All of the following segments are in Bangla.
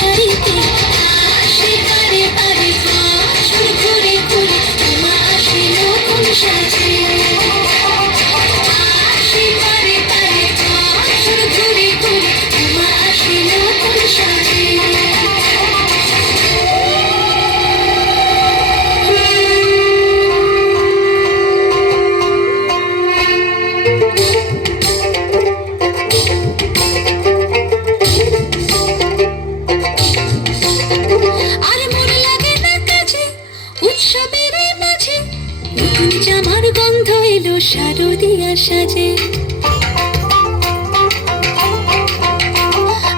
Hey, hey. নতুন জামার গন্ধ এলো শারদিয়া সাজে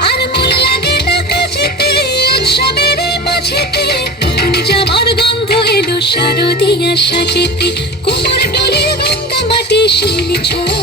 আর মন লাগে না মাঝেতে। নতুন জামার গন্ধ এলো শারদিয়া সাজেতে কোমর ডলে রঙ্গা মাটি শিলি ছোঁয়া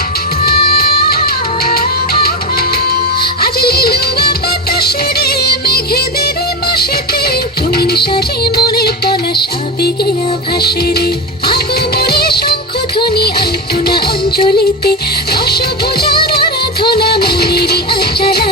সারে মনের পলাশ আবেগে আভাসে রে। আগমনে শঙ্খ ধ্বনি আলপনা অঞ্জলিতে আরাধনা মনেরই আচারা